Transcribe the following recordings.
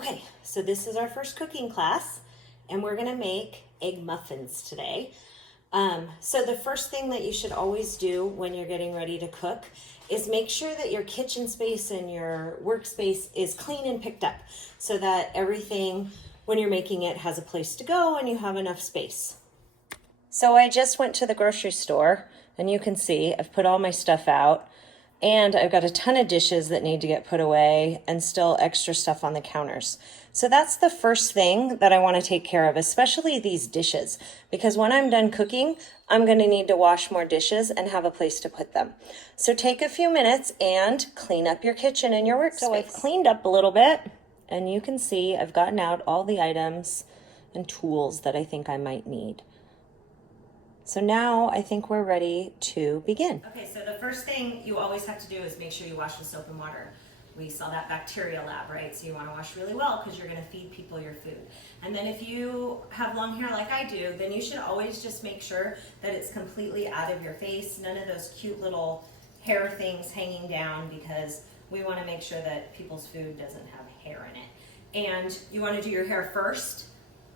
Okay, so this is our first cooking class, and we're gonna make egg muffins today. So the first thing that you should always do when you're getting ready to cook is make sure that your kitchen space and your workspace is clean and picked up so that everything, when you're making it, has a place to go and you have enough space. So I just went to the grocery store, and you can see I've put all my stuff out. And I've got a ton of dishes that need to get put away and still extra stuff on the counters. So that's the first thing that I want to take care of, especially these dishes, because when I'm done cooking, I'm going to need to wash more dishes and have a place to put them. So take a few minutes and clean up your kitchen and your workspace. So I've cleaned up a little bit, and you can see I've gotten out all the items and tools that I think I might need. So now I think we're ready to begin. Okay, so the first thing you always have to do is make sure you wash with soap and water. We saw that bacteria lab, right? So you want to wash really well because you're going to feed people your food. And then if you have long hair like I do, then you should always just make sure that it's completely out of your face. None of those cute little hair things hanging down, because we want to make sure that people's food doesn't have hair in it. And you want to do your hair first,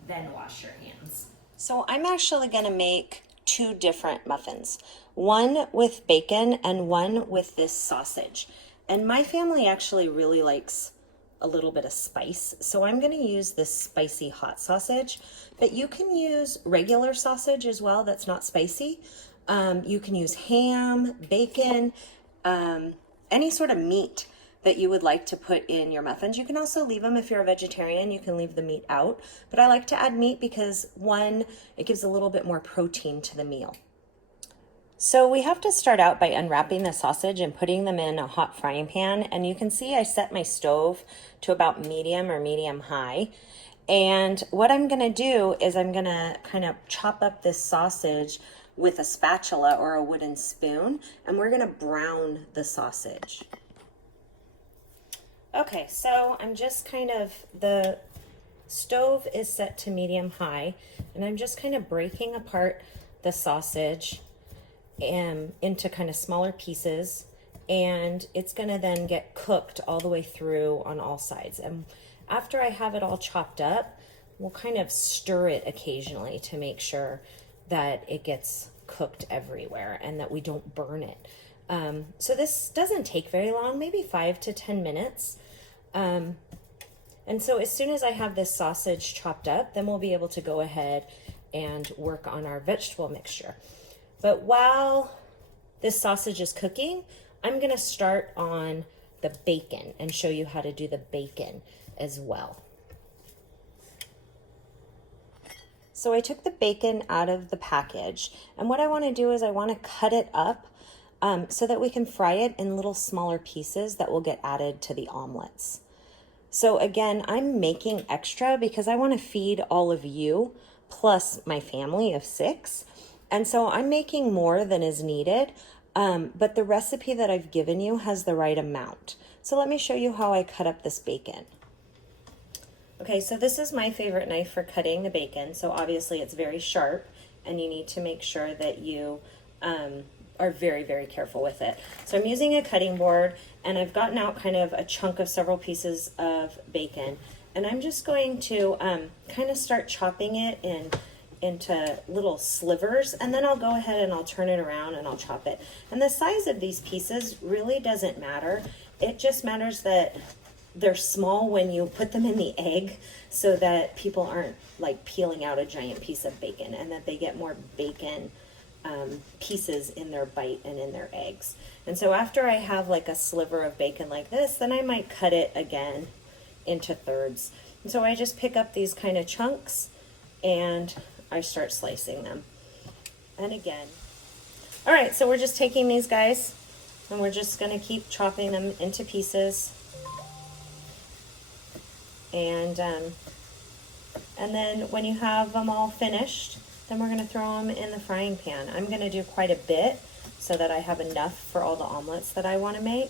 then wash your hands. So I'm actually going to make two different muffins, one with bacon and one with this sausage. And my family actually really likes a little bit of spice, so I'm going to use this spicy hot sausage, but you can use regular sausage as well that's not spicy. You can use ham, bacon, any sort of meat that you would like to put in your muffins. You can also leave them if you're a vegetarian, you can leave the meat out. But I like to add meat because, one, it gives a little bit more protein to the meal. So we have to start out by unwrapping the sausage and putting them in a hot frying pan. And you can see I set my stove to about medium or medium high. And what I'm gonna do is I'm gonna kind of chop up this sausage with a spatula or a wooden spoon, and we're gonna brown the sausage. Okay, so I'm just the stove is set to medium high, and I'm just kind of breaking apart the sausage into kind of smaller pieces, and it's gonna then get cooked all the way through on all sides. And after I have it all chopped up, we'll kind of stir it occasionally to make sure that it gets cooked everywhere and that we don't burn it. So this doesn't take very long, maybe 5 to 10 minutes. And so as soon as I have this sausage chopped up, then we'll be able to go ahead and work on our vegetable mixture. But while this sausage is cooking, I'm gonna start on the bacon and show you how to do the bacon as well. So I took the bacon out of the package, and what I wanna do is I wanna cut it up so that we can fry it in little smaller pieces that will get added to the omelets. So again, I'm making extra because I want to feed all of you plus my family of 6. And so I'm making more than is needed, but the recipe that I've given you has the right amount. So let me show you how I cut up this bacon. Okay, so this is my favorite knife for cutting the bacon. So obviously it's very sharp, and you need to make sure that you are very, very careful with it. So I'm using a cutting board, and I've gotten out kind of a chunk of several pieces of bacon, and I'm just going to kind of start chopping it into little slivers, and then I'll go ahead and I'll turn it around and I'll chop it. And the size of these pieces really doesn't matter. It just matters that they're small when you put them in the egg, so that people aren't like peeling out a giant piece of bacon, and that they get more bacon pieces in their bite and in their eggs. And so after I have like a sliver of bacon like this, then I might cut it again into thirds. And so I just pick up these kind of chunks and I start slicing them. And again. All right, so we're just taking these guys and we're just gonna keep chopping them into pieces. And then when you have them all finished, then we're gonna throw them in the frying pan. I'm gonna do quite a bit so that I have enough for all the omelets that I wanna make.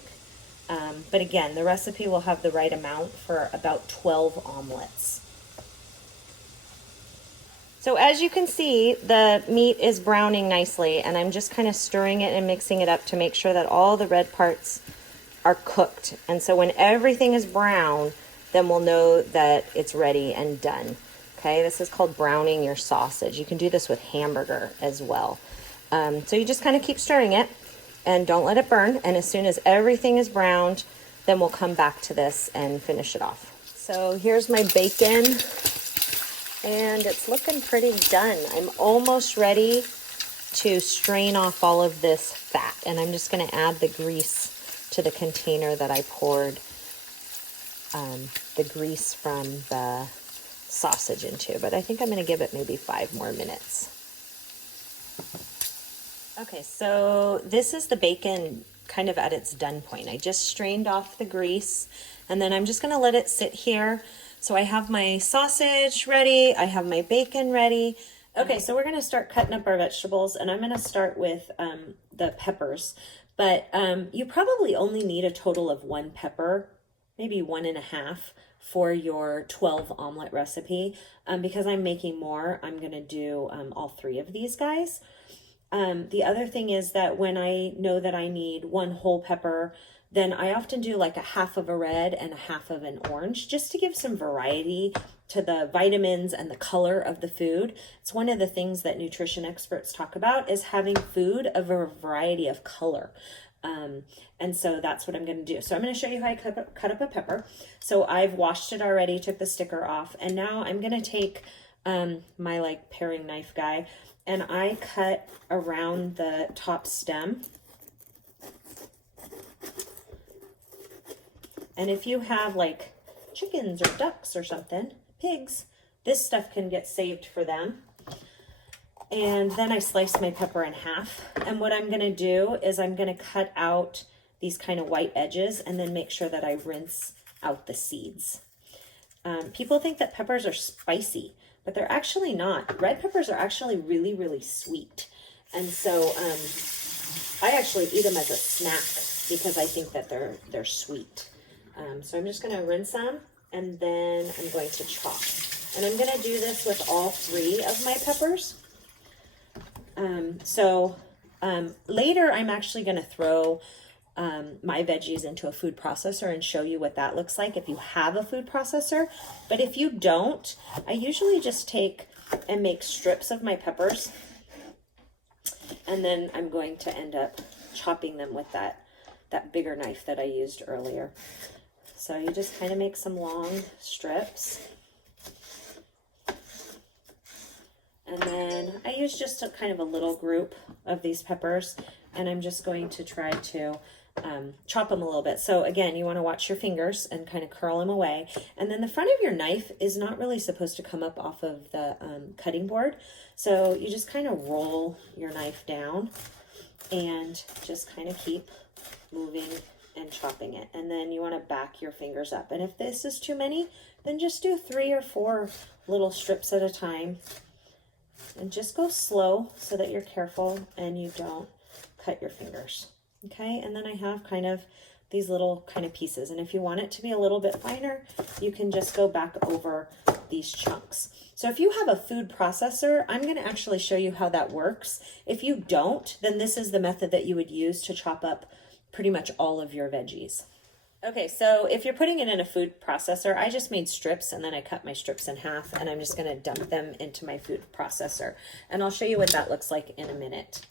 But again, the recipe will have the right amount for about 12 omelets. So as you can see, the meat is browning nicely, and I'm just kind of stirring it and mixing it up to make sure that all the red parts are cooked. And so when everything is brown, then we'll know that it's ready and done. Okay, this is called browning your sausage. You can do this with hamburger as well. So you just kind of keep stirring it and don't let it burn. And as soon as everything is browned, then we'll come back to this and finish it off. So here's my bacon, and it's looking pretty done. I'm almost ready to strain off all of this fat, and I'm just going to add the grease to the container that I poured the grease from the sausage into, but I think I'm going to give it maybe 5 more minutes. Okay, so this is the bacon kind of at its done point. I just strained off the grease, and then I'm just going to let it sit here. So I have my sausage ready, I have my bacon ready. Okay, so we're going to start cutting up our vegetables, and I'm going to start with the peppers. But you probably only need a total of 1 pepper, maybe 1.5 for your 12 omelet recipe. Because I'm making more, I'm going to do all 3 of these guys. The other thing is that when I know that I need 1 whole pepper, then I often do like 1/2 of a red and 1/2 of an orange, just to give some variety to the vitamins and the color of the food. It's one of the things that nutrition experts talk about, is having food of a variety of color. And so that's what I'm going to do. So I'm going to show you how I cut up a pepper. So I've washed it already, took the sticker off, and now I'm going to take my like paring knife guy, and I cut around the top stem. And if you have like chickens or ducks or something, pigs, this stuff can get saved for them. And then I slice my pepper in half. And what I'm gonna do is I'm gonna cut out these kind of white edges and then make sure that I rinse out the seeds. People think that peppers are spicy, but they're actually not. Red peppers are actually really, really sweet. And so I actually eat them as a snack because I think that they're sweet. So I'm just gonna rinse them, and then I'm going to chop. And I'm gonna do this with all 3 of my peppers. Later I'm actually gonna throw my veggies into a food processor and show you what that looks like if you have a food processor. But if you don't, I usually just take and make strips of my peppers, and then I'm going to end up chopping them with that bigger knife that I used earlier. So you just kind of make some long strips. And then I use just a kind of a little group of these peppers, and I'm just going to try to chop them a little bit. So again, you want to watch your fingers and kind of curl them away. And then the front of your knife is not really supposed to come up off of the cutting board. So you just kind of roll your knife down and just kind of keep moving and chopping it. And then you want to back your fingers up. And if this is too many, then just do 3 or 4 little strips at a time. And just go slow so that you're careful and you don't cut your fingers. Okay, and then I have kind of these little kind of pieces. And if you want it to be a little bit finer, you can just go back over these chunks. So if you have a food processor, I'm going to actually show you how that works. If you don't, then this is the method that you would use to chop up pretty much all of your veggies. Okay, so if you're putting it in a food processor, I just made strips and then I cut my strips in half, and I'm just going to dump them into my food processor. And I'll show you what that looks like in a minute.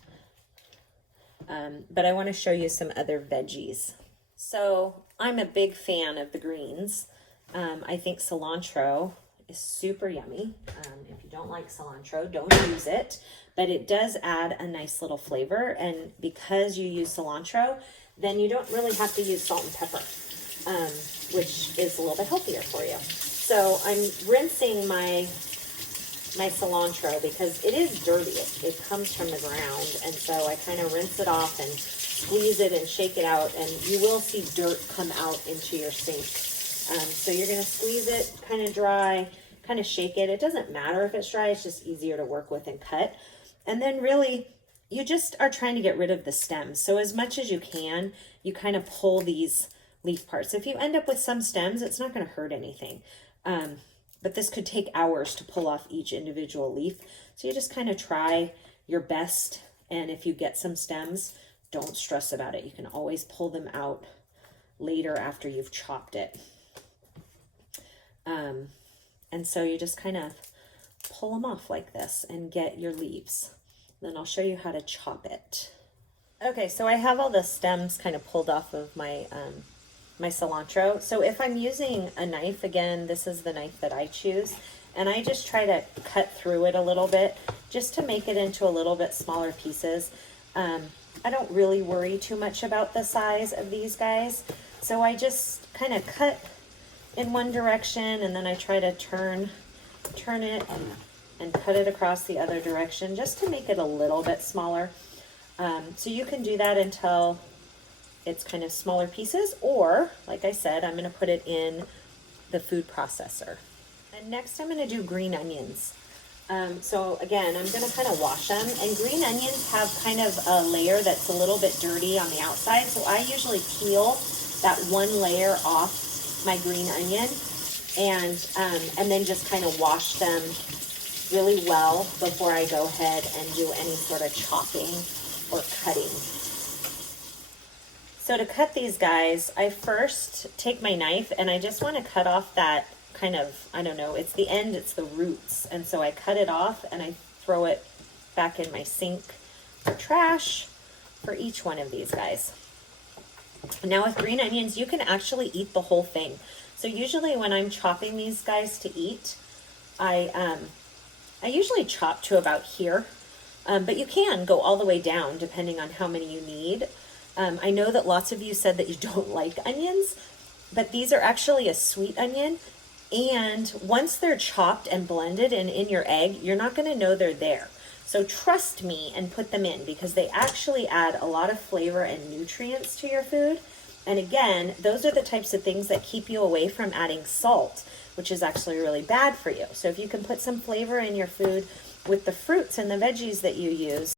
But I want to show you some other veggies. So I'm a big fan of the greens. I think cilantro is super yummy. If you don't like cilantro, don't use it, but it does add a nice little flavor. And because you use cilantro, then you don't really have to use salt and pepper, which is a little bit healthier for you. So I'm rinsing my cilantro because it is dirty. It comes from the ground, and so I kind of rinse it off and squeeze it and shake it out, and you will see dirt come out into your sink. So you're going to squeeze it kind of dry, kind of shake it. It doesn't matter if it's dry, it's just easier to work with and cut. And then really, you just are trying to get rid of the stems. So as much as you can, you kind of pull these leaf parts. If you end up with some stems, it's not going to hurt anything. But this could take hours to pull off each individual leaf. So you just kind of try your best. And if you get some stems, don't stress about it. You can always pull them out later after you've chopped it. And so you just kind of pull them off like this and get your leaves. Then I'll show you how to chop it. Okay, so I have all the stems kind of pulled off of my my cilantro. So if I'm using a knife, again, this is the knife that I choose, and I just try to cut through it a little bit just to make it into a little bit smaller pieces. I don't really worry too much about the size of these guys, so I just kind of cut in one direction and then I try to turn it and cut it across the other direction just to make it a little bit smaller. So you can do that until it's kind of smaller pieces, or like I said, I'm going to put it in the food processor. And next I'm going to do green onions. So again, I'm going to kind of wash them, and green onions have kind of a layer that's a little bit dirty on the outside. So I usually peel that one layer off my green onion and then just kind of wash them really well before I go ahead and do any sort of chopping or cutting. So to cut these guys, I first take my knife and I just want to cut off that kind of, I don't know, it's the end, it's the roots. And so I cut it off and I throw it back in my sink for trash for each one of these guys. Now with green onions, you can actually eat the whole thing. So usually when I'm chopping these guys to eat, I usually chop to about here, but you can go all the way down depending on how many you need. I know that lots of you said that you don't like onions, but these are actually a sweet onion. And once they're chopped and blended and in your egg, you're not going to know they're there. So trust me and put them in, because they actually add a lot of flavor and nutrients to your food. And again, those are the types of things that keep you away from adding salt, which is actually really bad for you. So if you can put some flavor in your food with the fruits and the veggies that you use,